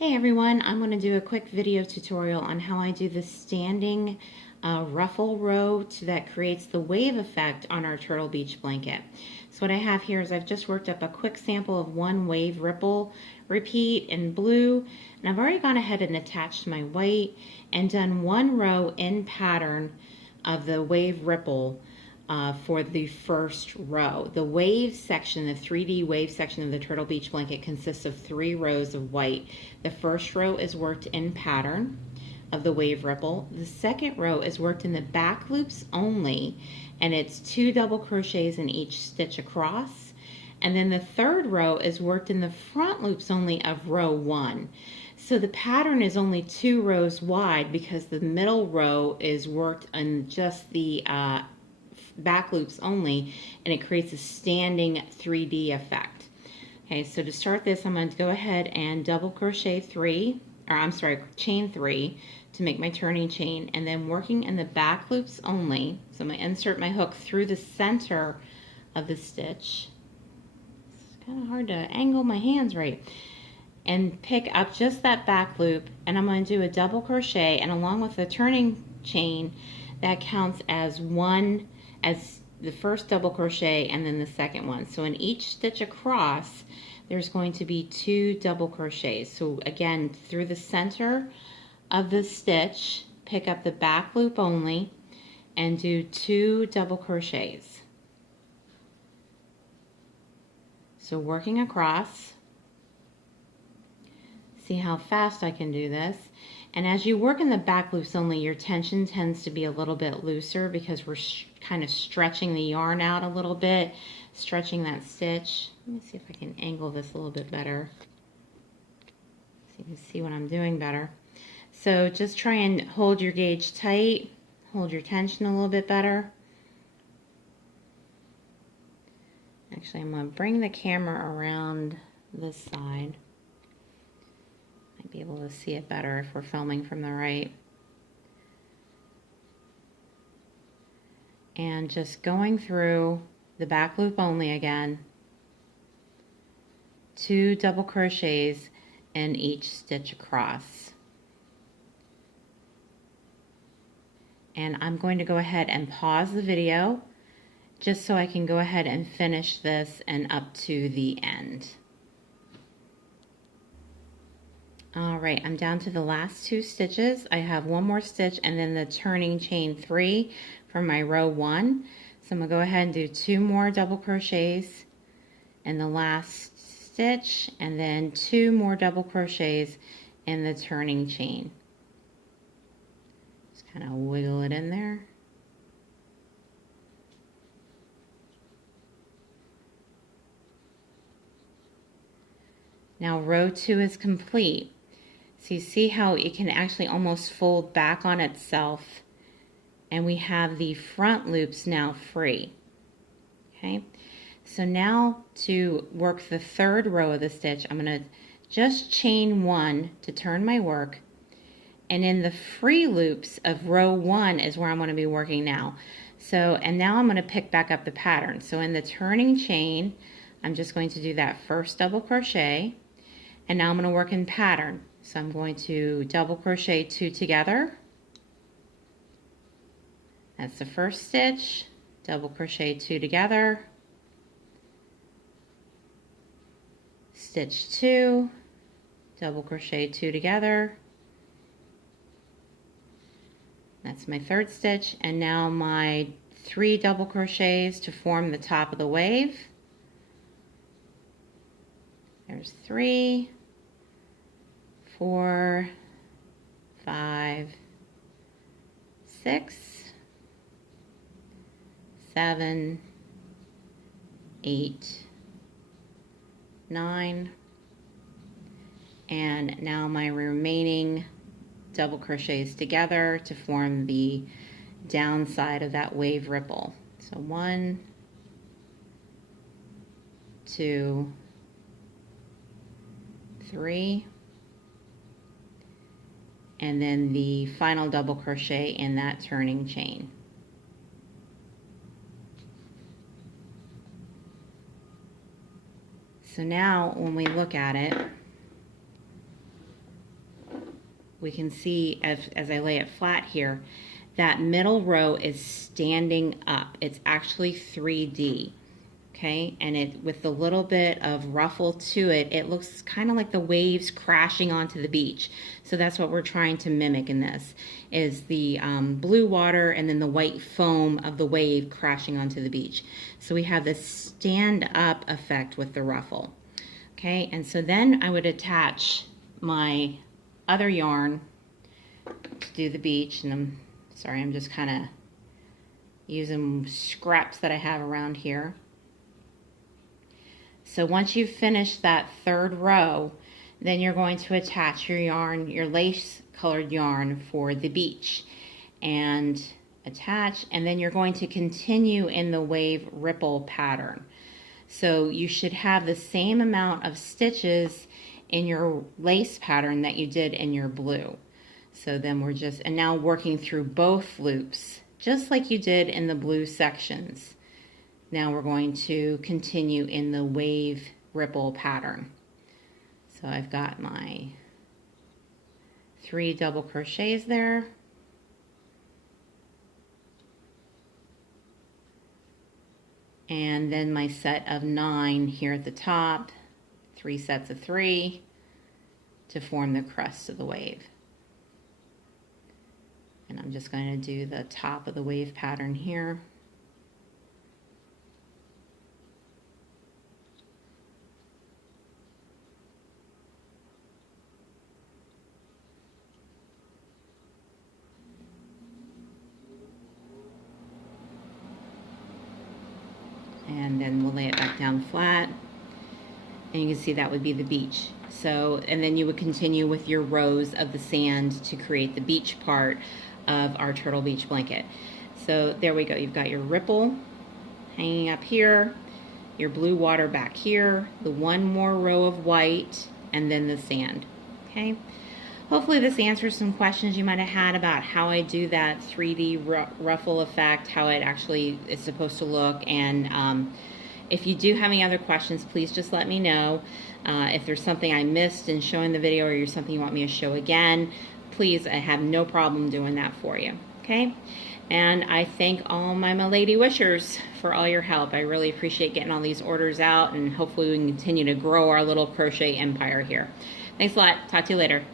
Hey everyone, I'm going to do a quick video tutorial on how I do the standing ruffle row that creates the wave effect on our Turtle Beach blanket. So what I have here is I've just worked up a quick sample of one wave ripple repeat in blue, and I've already gone ahead and attached my white and done one row in pattern of the wave ripple for the first row. The wave section, the 3D wave section of the Turtle Beach blanket consists of 3 rows of white. The first row is worked in pattern of the wave ripple. The second row is worked in the back loops only, and it's 2 double crochets in each stitch across. And then the third row is worked in the front loops only of row 1. So the pattern is only 2 rows wide because the middle row is worked on just the back loops only, and it creates a standing 3D effect. Okay, so to start this, I'm going to go ahead and double crochet chain 3 to make my turning chain, and then working in the back loops only. So I'm going to insert my hook through the center of the stitch. It's kind of hard to angle my hands right. And pick up just that back loop, and I'm going to do a double crochet, and along with the turning chain, that counts as the first double crochet and then the second one. So in each stitch across, there's going to be 2 double crochets. So again, through the center of the stitch, pick up the back loop only and do 2 double crochets. So working across, see how fast I can do this. And as you work in the back loops only, your tension tends to be a little bit looser because we're kind of stretching the yarn out a little bit, stretching that stitch. Let me see if I can angle this a little bit better so you can see what I'm doing better. So just try and hold your gauge tight, hold your tension a little bit better. Actually, I'm going to bring the camera around this side. Might be able to see it better if we're filming from the right. And just going through the back loop only again, 2 double crochets in each stitch across. And I'm going to go ahead and pause the video just so I can go ahead and finish this and up to the end. Alright, I'm down to the last 2 stitches. I have one more stitch and then the turning chain 3 for my row 1. So I'm going to go ahead and do 2 more double crochets in the last stitch and then 2 more double crochets in the turning chain. Just kind of wiggle it in there. Now row 2 is complete. So you see how it can actually almost fold back on itself, and we have the front loops now free. Okay, so now to work the third row of the stitch, I'm going to just chain 1 to turn my work, and in the free loops of row 1 is where I'm going to be working now. So, and now I'm going to pick back up the pattern. So in the turning chain, I'm just going to do that first double crochet, and now I'm going to work in pattern. So I'm going to double crochet 2 together. That's the first stitch. Double crochet 2 together. Stitch 2. Double crochet 2 together. That's my third stitch. And now my 3 double crochets to form the top of the wave. There's 3, 4, 5, 6, 7, 8, 9, and now my remaining double crochets together to form the downside of that wave ripple. So 1, 2, 3, and then the final double crochet in that turning chain. So now when we look at it, we can see as I lay it flat here, that middle row is standing up. It's actually 3D. Okay, and it with a little bit of ruffle to it, it looks kind of like the waves crashing onto the beach. So that's what we're trying to mimic in this, is the blue water and then the white foam of the wave crashing onto the beach. So we have this stand-up effect with the ruffle. Okay, and so then I would attach my other yarn to do the beach, and I'm just kind of using scraps that I have around here. So once you've finished that third row, then you're going to attach your yarn, your lace colored yarn for the beach, and attach, and then you're going to continue in the wave ripple pattern. So you should have the same amount of stitches in your lace pattern that you did in your blue. So then we're just, and now working through both loops, just like you did in the blue sections. Now we're going to continue in the wave ripple pattern. So I've got my 3 double crochets there. And then my set of 9 here at the top, 3 sets of 3 to form the crest of the wave. And I'm just going to do the top of the wave pattern here. And then we'll lay it back down flat, and you can see that would be the beach. So, and then you would continue with your rows of the sand to create the beach part of our turtle beach blanket. So there we go, you've got your ripple hanging up here, your blue water back here, the one more row of white, and then the sand. Okay, hopefully this answers some questions you might have had about how I do that 3D ruffle effect, how it actually is supposed to look. And if you do have any other questions, please just let me know. If there's something I missed in showing the video, or there's something you want me to show again, please, I have no problem doing that for you. Okay? And I thank all my lady wishers for all your help. I really appreciate getting all these orders out, and hopefully we can continue to grow our little crochet empire here. Thanks a lot. Talk to you later.